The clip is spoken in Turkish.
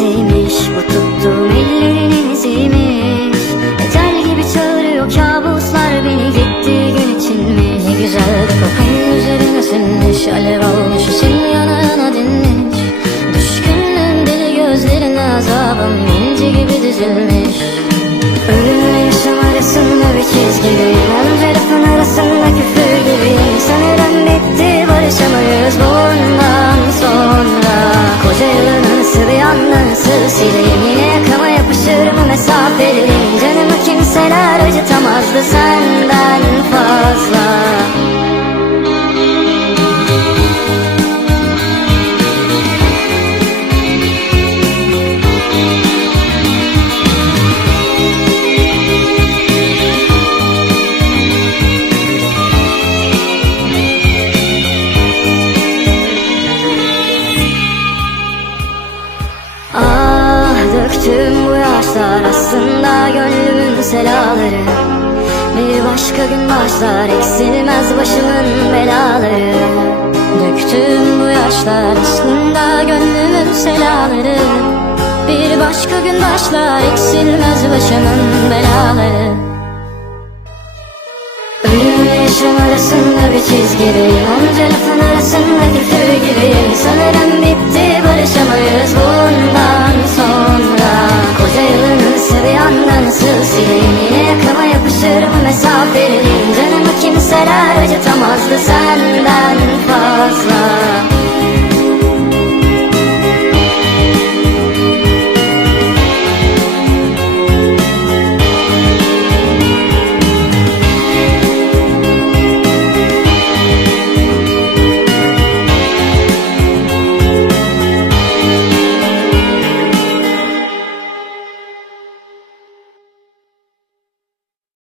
değilmiş Bu tuttuğum ellerinin iziymiş Ecel gibi çağırıyor kabuslar beni. Gittiği gün içinmiş Ne güzel de kokan üzerine sinmiş Alev almış için yana yana dinmiş. Düşkünlüğüm deli gözlerine azabım. İnci gibi dizilmiş. Ölümle yaşam arasında bir çizgideyim Onca lafın arasında küfür gibiyim Sanırım bitti barışamayız. Bundan see the image. Yaşlar aslında gönlümün selaları. Bir başka gün başlar eksilmez başımın belaları. Döktüm bu yaşlar aslında gönlümün selaları. Bir başka gün başlar eksilmez başımın belaları. Ölümle yaşam arasında bir çizgideyim Onca lafın arasında küfür gibiyim Sanırım mesafeliyim Canımı kimseler acıtamazdı senden